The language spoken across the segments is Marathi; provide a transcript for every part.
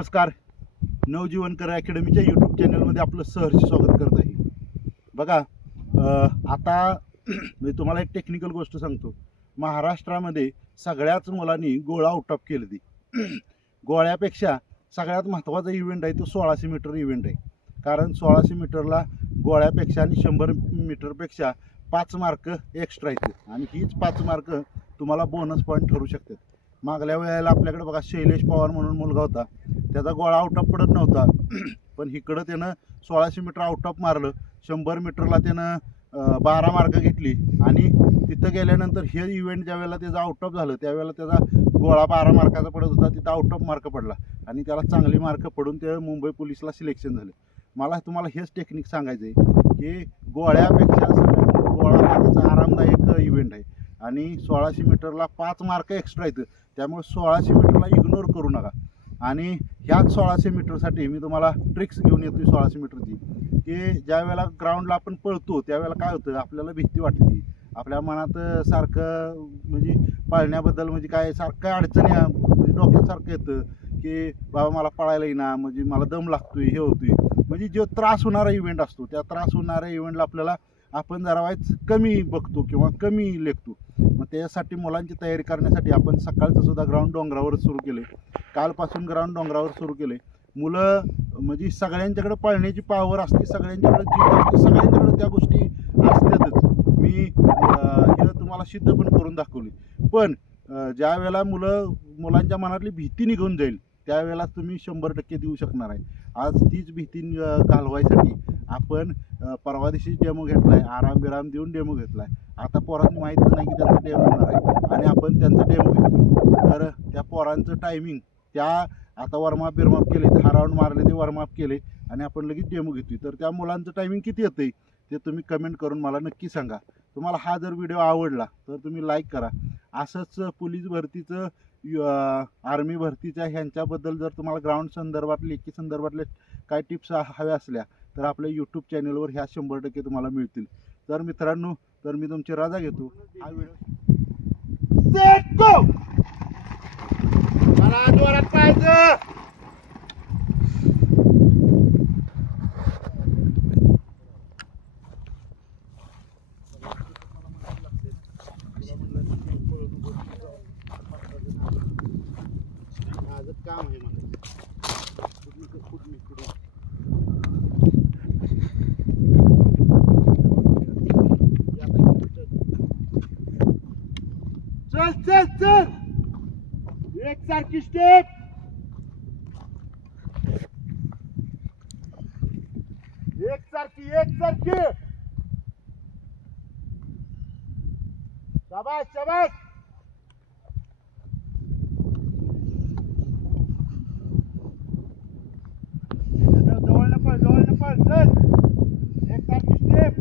नमस्कार. नवजीवनकर अकॅडमीच्या यूट्यूब चॅनलमध्ये आपलं सहर्ष स्वागत करत आहे. बघा, आता मी तुम्हाला एक टेक्निकल गोष्ट सांगतो. महाराष्ट्रामध्ये सगळ्याच मुलांनी गोळा आउट ऑफ केली ती. गोळ्यापेक्षा सगळ्यात महत्त्वाचा इव्हेंट आहे तो 1600 मीटर इव्हेंट आहे. कारण 1600 मीटरला गोळ्यापेक्षा आणि 100 मीटरपेक्षा 5 मार्क एक्स्ट्रा येते आणि हीच 5 मार्क तुम्हाला बोनस पॉईंट ठरू शकतात. मागल्या वेळेला आपल्याकडे बघा शैलेश पवार म्हणून मुलगा होता, त्याचा गोळा आउट ऑफ पडत नव्हता, पण इकडं त्यानं 1600 मीटर आउट ऑफ मारलं. 100 मीटरला त्यानं 12 मार्क घेतली आणि तिथं गेल्यानंतर हे इव्हेंट ज्या वेळेला त्याचं आउट ऑफ झालं त्यावेळेला त्याचा गोळा 12 मार्काचा पडत होता, तिथं आउट ऑफ मार्क पडला आणि त्याला चांगली मार्क पडून ते मुंबई पोलिसला सिलेक्शन झालं. मला तुम्हाला हेच टेक्निक सांगायचं आहे की गोळ्यापेक्षा सगळ्यात गोळा लागायचा आरामदायक इव्हेंट आहे आणि 1600 मीटरला 5 मार्क एक्स्ट्रा येतं. त्यामुळे 1600 मीटरला इग्नोर करू नका. आणि ह्याच 1600 मीटरसाठी मी तुम्हाला ट्रिक्स घेऊन येतो 1600 मीटरची, की ज्या वेळेला ग्राउंडला आपण पळतो त्यावेळेला काय होतं, आपल्याला भीती वाटते. आपल्या मनात सारखं म्हणजे पळण्याबद्दल म्हणजे काय सारखं अडचणी म्हणजे डोक्यासारखं येतं की बाबा मला पळायला येईना, म्हणजे मला दम लागतोय, हे होतोय. म्हणजे जो त्रास होणारा इव्हेंट असतो त्या त्रास होणाऱ्या इव्हेंटला आपल्याला आपण जरा वाईच कमी बघतो किंवा कमी लेखतो. मग त्यासाठी मुलांची तयारी करण्यासाठी आपण सकाळचं सुद्धा ग्राउंड डोंगरावर सुरू केले. कालपासून ग्राउंड डोंगरावर सुरू केले. मुलं म्हणजे सगळ्यांच्याकडे पळण्याची पावर असते, सगळ्यांच्याकडे जीत असते, सगळ्यांच्याकडे त्या गोष्टी असतातच. मी हे तुम्हाला सिद्ध पण करून दाखवली. पण ज्या वेळेला मुलांच्या मनातली भीती निघून जाईल त्यावेळेला तुम्ही 100% देऊ शकणार आहे. आज तीच भीती घालवायसाठी आपण परवा दिवशी डेमो घेतला आहे, आराम बिराम देऊन डेमो घेतला आहे. आता पोरांनी माहीतच नाही की त्यांचा डेमो होणार आहे आणि आपण त्यांचा डेमो घेतो. तर त्या पोरांचं टायमिंग त्या आता वॉर्मअप बिरमअप केले, 10 राऊंड मारले, ते वॉर्मअप केले आणि आपण लगेच डेमो घेतोय. तर त्या मुलांचं टायमिंग किती येतं आहे ते तुम्ही कमेंट करून मला नक्की सांगा. तुम्हाला हा जर व्हिडिओ आवडला तर तुम्ही लाईक करा. असंच पोलीस भरतीचं आर्मी भरतीच्या ह्यांच्याबद्दल जर तुम्हाला ग्राउंड संदर्भात लेखी संदर्भातले काय टिप्स हव्या असल्या तर आपल्या यूट्यूब चॅनलवर ह्या 100% तुम्हाला मिळतील. तर मित्रांनो, तर मी तुमची रजा घेतो. हा व्हिडिओ सेट गो मला जोरात पाहायचं. माझं काम आहे मला चल चल चल एकसारखी स्टेप, एकसारखी शाबास शाबास. जवळ पळ चल एकसारखी स्टेप.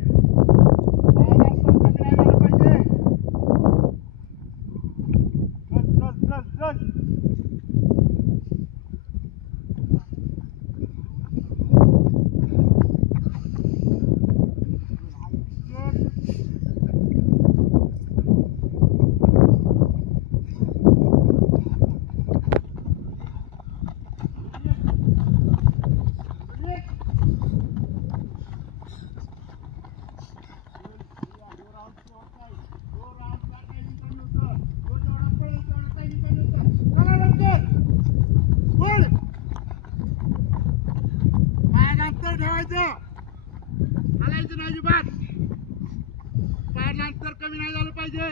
हलायचं नाही अजिबात. पायानंतर कमी नाही झालं पाहिजे.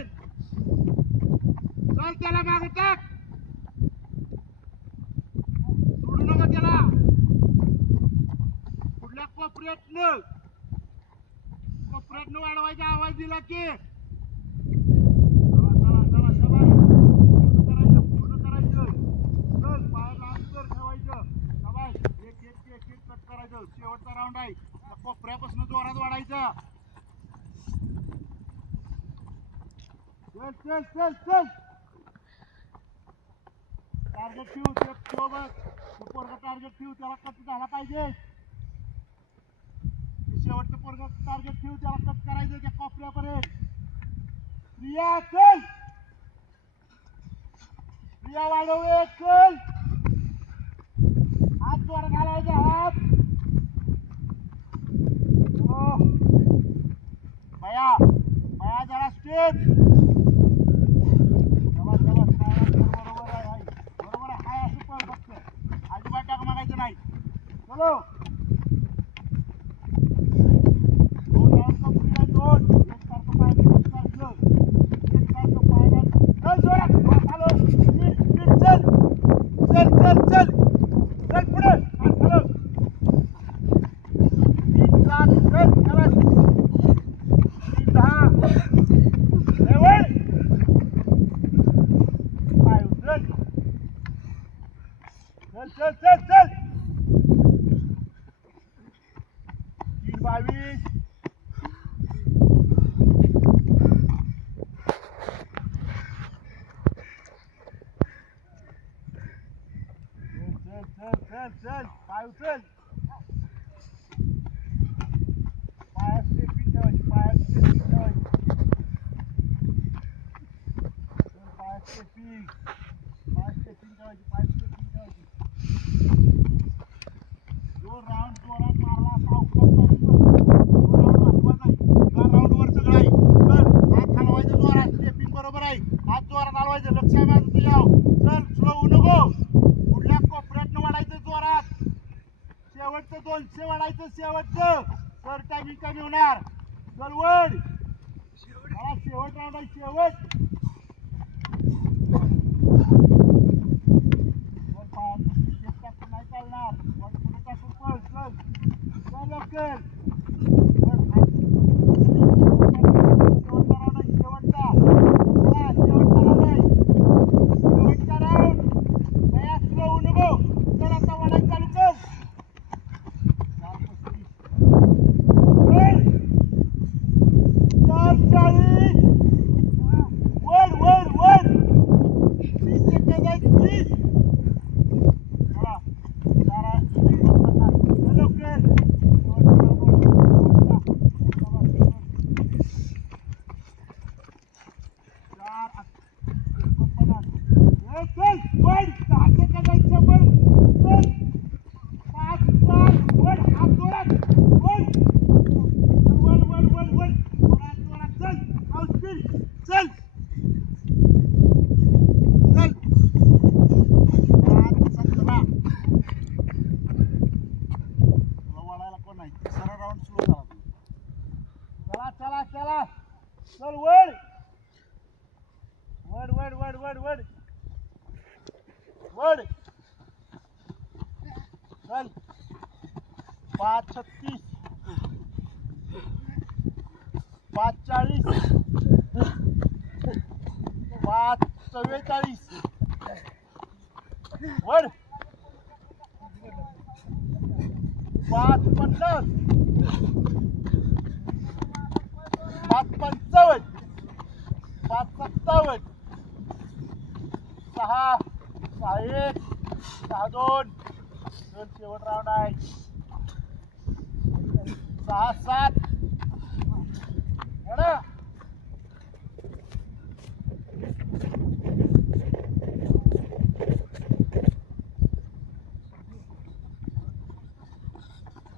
चल त्याला मागे टाक, सोडू नका त्याला. कुठल्या कोपऱ्यातनं वाढवायचा आवाज दिला की पूर्ण करायचं. चल पायाला अंतर ठेवायचं. एक कट करायचं. शेवटचा राऊंड आहे. कोपऱ्यापासून जोरात वाढायचं. चल चल चल चल टार्गेट ठेव बघ. पोरगा टार्गेट ठेव, त्याला कट झाला पाहिजे. शेवटचं पोरगा टार्गेट ठेव, त्याला कट करायचं त्या कोपऱ्यापर्यंत. प्रिया चल, प्रिया वाढव, चल हात जोरात घालायचे हात. हो बया बया जरा स्टेप. बरोबर आहे बरोबर आहे. हाय असं पळ फक्त अजिबात टाक मागायचं नाही. चलो दोन राऊंड कंप्लीट आहे. दोन एकसारखं पाहिजे एकसारखं पाहिजे. चल जोरात चालव. स्पीड स्पीड चल चल चल चल चल पुढे चालव. 3 7 चल चला 3 10 लेवल 5 चल चल चल चल चल 3 22 चल चल 5 चल. पायात स्टेपिंग ठेवायची. पायात स्टेपिंग ठेवायची. पायात स्टेपिंग ठेवायची. पायात स्टेपिंग ठेवायची. 2 राऊंड जोरात मारला असा अवकाश नाही. 2 राऊंड महत्वाचा आहे. 4 राऊंडवर सगळं आहे. चल हात हलवायचं जोरात. स्टेपिंग बरोबर आहे. हात जोरात हलवायचं. लक्ष आहे माझं तुझ्यावर. चल स्लो होऊ नको. पुढल्या कोपऱ्यातनं वाढायचं जोरात. शेवटचं 200 वाढायचं. शेवटचं तर टायमिंग कमी होणार. चल वड. मला शेवट राऊंड आहे. शेवट नाही चालणार. पुढे टाकून पळ. चल चल लवकर. शेवटचा राऊंड आहे. शेवटचा चला शेवटचा राऊंड आहे. शेवटचा राऊंड बया स्लो होऊ नको. चल आता वाढायचं चालू कर. 440 वर वर वर 30 सेकंद आहे. 30 चला 4 लवकर. चल वर 10 सेकंद आहे. 100 चल 5 4 वर हात जोरात वर वर वर वर वर जोरात जोरात चल. हाऊस स्पीड चल चल 5 17 वाढायला कोण नाही. तिसरा राऊंड सुरू झाला. चला चला चला चल वर वर वर वर वर वर वर चल 5 36 5 40 5 44 वर 5 50 5 55 5 57 6 1 6 2 चल शेवट राऊंड आहे. 6 7 एवढा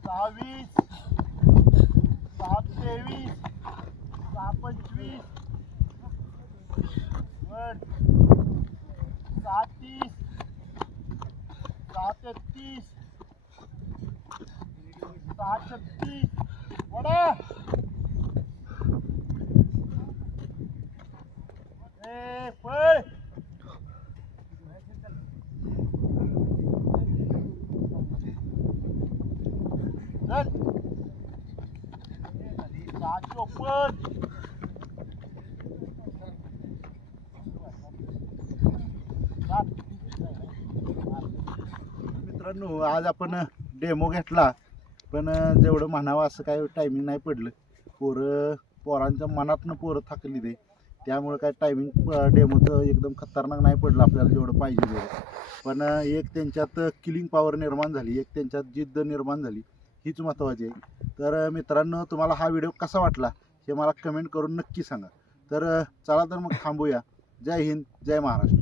6 20 6 23 6 25 वर 6 30 6 33 6 36 वडा पळ चल 6 54 मित्रांनो आज आपण डेमो घेतला पण जेवढं म्हणावं असं काय टायमिंग नाही पडलं. पोरांच्या मनातनं पोरं थकली ते त्यामुळे काय टायमिंग डेमोचं एकदम खतरनाक नाही पडलं आपल्याला जेवढं पाहिजे तेवढं. पण एक त्यांच्यात किलिंग पॉवर निर्माण झाली. एक त्यांच्यात जिद्द निर्माण झाली. हीच महत्त्वाची आहे. तर मित्रांनो तुम्हाला हा व्हिडिओ कसा वाटला हे मला कमेंट करून नक्की सांगा. तर चला तर मग थांबूया. जय हिंद जय महाराष्ट्र.